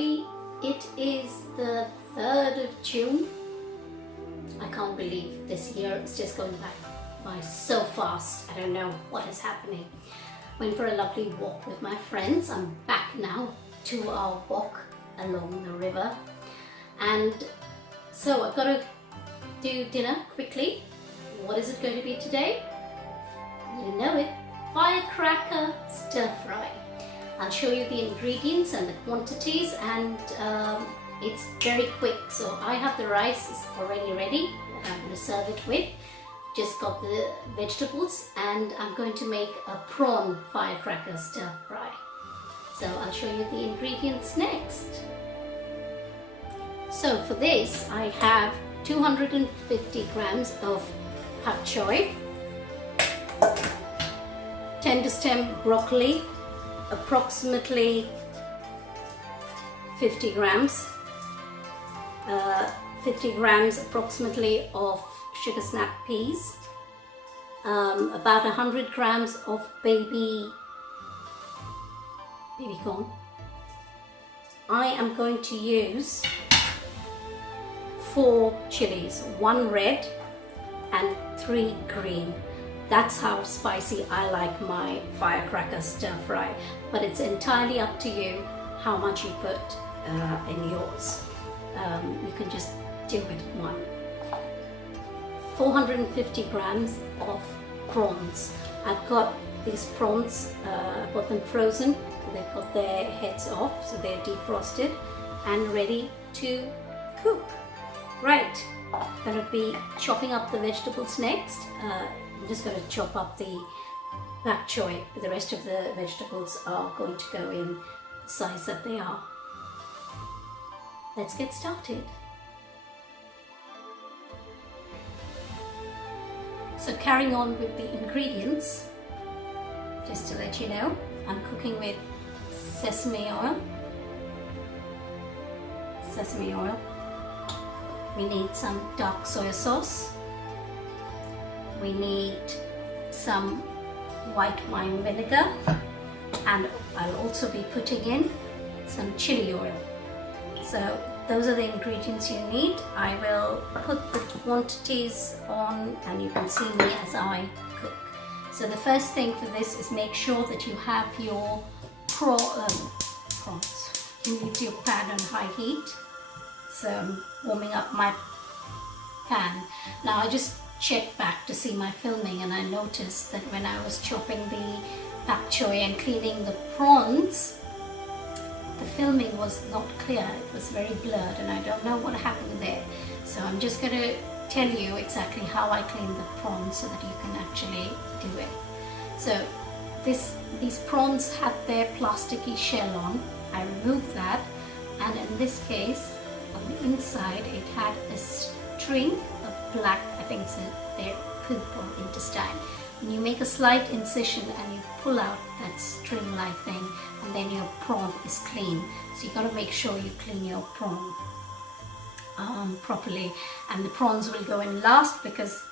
everybody. It is the 3rd of June. I can't believe this year is just going by so fast. I don't know what is happening. Went for a lovely walk with my friends. I'm back now to our walk along the river. And so I've got to do dinner quickly. What is it going to be today? You know it, firecracker stir fry. I'll show you the ingredients and the quantities, and it's very quick. So I have the rice already ready. I'm going to serve it with. Just got the vegetables, and I'm going to make a prawn firecracker stir fry. So I'll show you the ingredients next. So for this I have 250 grams of pak choi, Tenderstem broccoli, approximately 50 grams, 50 grams approximately of sugar snap peas, about 100 grams of baby corn. I am going to use 4 chilies, 1 red and 3 green. That's how spicy I like my firecracker stir fry, but it's entirely up to you how much you put in yours. You can just do it 1. 450 grams of prawns. I've got these prawns, I bought them frozen. They've got their heads off, so they're defrosted and ready to cook. Right, I'm going to be chopping up the vegetables next. I'm just going to chop up the pak choi. The rest of the vegetables are going to go in the size that they are. Let's get started. So carrying on with the ingredients, just to let you know, I'm cooking with sesame oil. We need some dark soya sauce. We need some white wine vinegar, and I'll also be putting in some chili oil. So those are the ingredients you need. I will put the quantities on and you can see me as I cook. So the first thing for this is make sure that you have your prawns. You need your pan on high heat. So I'm warming up my pan. Now I just checked back to see my filming, and I noticed that when I was chopping the pak choi and cleaning the prawns, the filming was not clear. It was very blurred, and I don't know what happened there. So I'm just going to tell you exactly how I clean the prawns so that you can actually do it. So these prawns had their plasticky shell on. I removed that, and in this case on the inside it had a string of black, I think it's their poop or intestine. And you make a slight incision and you pull out that string-like thing, and then your prawn is clean. So you got to make sure you clean your prawn properly, and the prawns will go in last because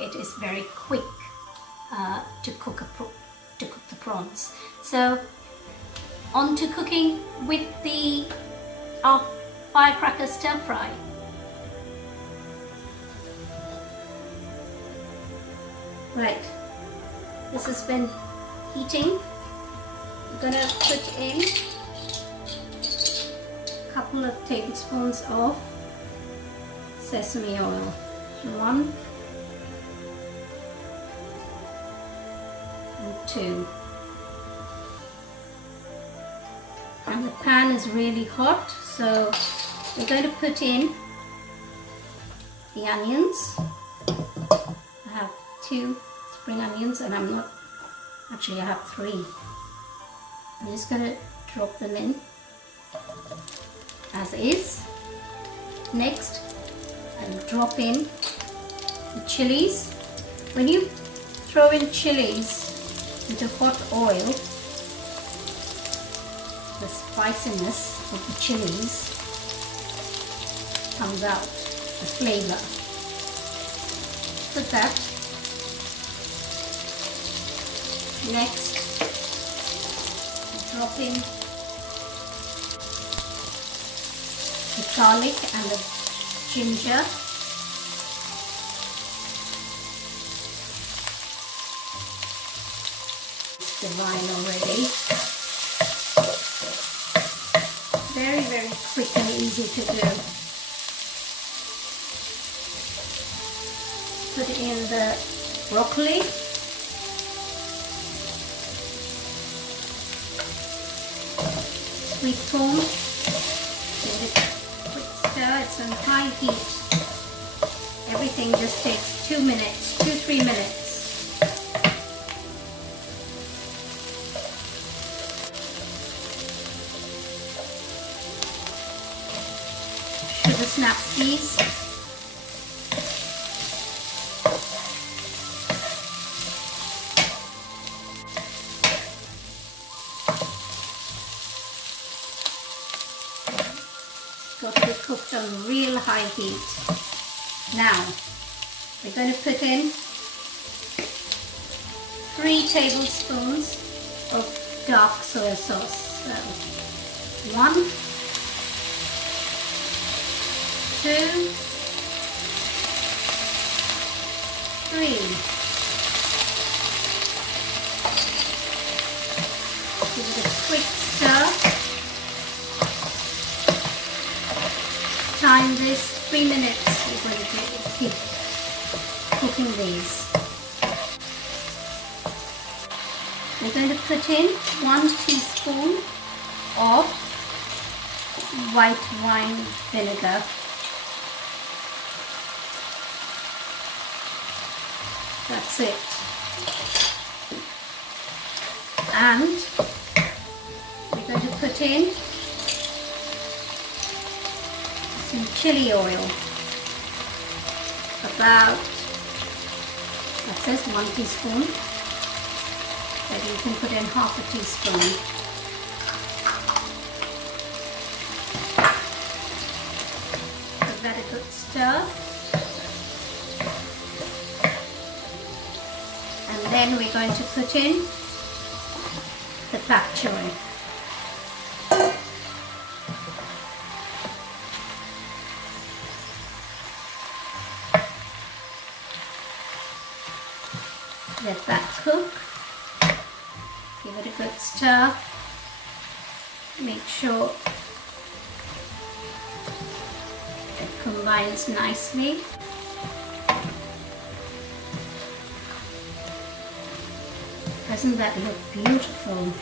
it is very quick to cook the prawns. So on to cooking with our firecracker stir fry. Right, this has been heating. I'm gonna put in a couple of tablespoons of sesame oil. 1 and 2. And the pan is really hot, so we're going to put in the onions. I have 2 spring onions, and I have 3. I'm just going to drop them in as is. Next, I'll drop in the chilies. When you throw in chilies into hot oil, the spiciness of the chilies comes out, the flavor. Put that. Next, drop in the garlic and the ginger. It's divine already. Very, very quick and easy to do. Put in the broccoli. Sweet corn. Give it a quick stir. It's on high heat. Everything just takes 2 minutes, 2-3 minutes. Sugar snap peas. Got to be cooked on real high heat. Now we're going to put in 3 tablespoons of dark soy sauce. So 1, 2, 3. Give it a quick stir. Time this 3 minutes. We're going to keep cooking these. We're going to put in 1 teaspoon of white wine vinegar. That's it. And we're going to put in some chili oil. About, that says 1 teaspoon, but you can put in half a teaspoon. Give that a good stir. And then we're going to put in the pak choi. Let that cook. Give it a good stir. Make sure it combines nicely. Doesn't that look beautiful?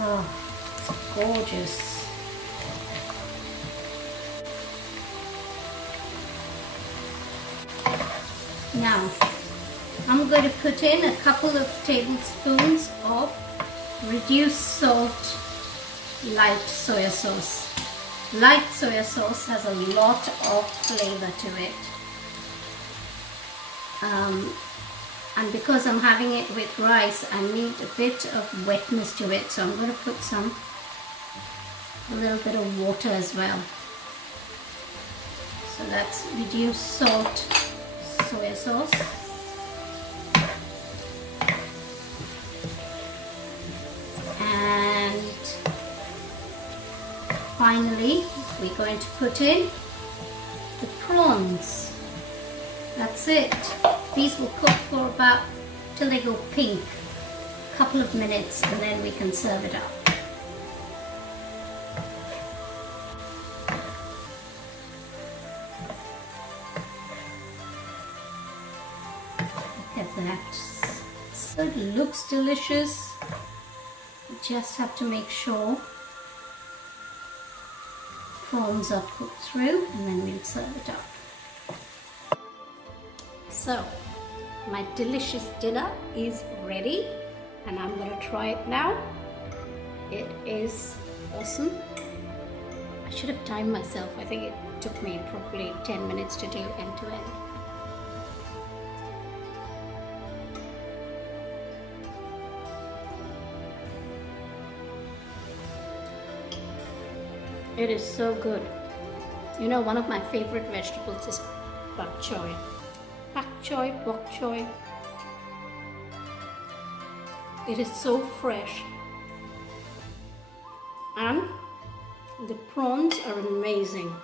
Oh, it's gorgeous. Now, I'm going to put in a couple of tablespoons of reduced salt light soya sauce. Light soya sauce has a lot of flavor to it. And because I'm having it with rice, I need a bit of wetness to it, so I'm going to put a little bit of water as well. So that's reduced salt soya sauce. And finally, we're going to put in the prawns. That's it. These will cook for about till they go pink, a couple of minutes, and then we can serve it up. Look at that. So it looks delicious. You just have to make sure prawns are cooked through, and then we'll serve it up. So my delicious dinner is ready, and I'm going to try it now. It is awesome. I should have timed myself. I think it took me probably 10 minutes to do end to end. It is so good. You know, one of my favorite vegetables is bok choy. Bok choy, bok choy. It is so fresh. And The prawns are amazing.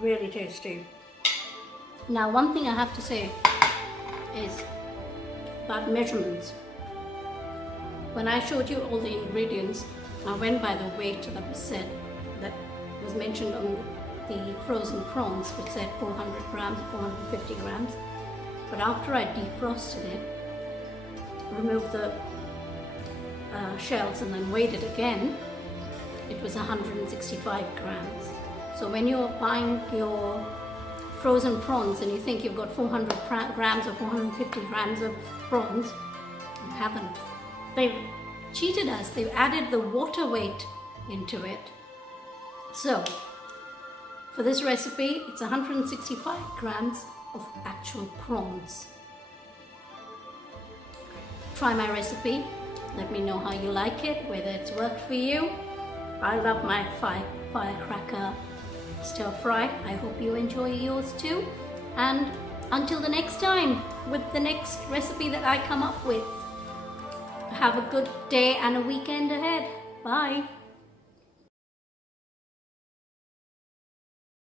Really tasty. Now, one thing I have to say is about measurements. When I showed you all the ingredients, I went by the weight that was said, that was mentioned on the frozen prawns, which said 400 grams, 450 grams. But after I defrosted it, removed the shells and then weighed it again, it was 165 grams. So when you're buying your frozen prawns and you think you've got 400 grams or 450 grams of prawns, you haven't. They've cheated us. They've added the water weight into it. So for this recipe, it's 165 grams of actual prawns. Try my recipe. Let me know how you like it, whether it's worked for you. I love my firecracker stir fry. I hope you enjoy yours too. And until the next time, with the next recipe that I come up with, have a good day and a weekend ahead. Bye.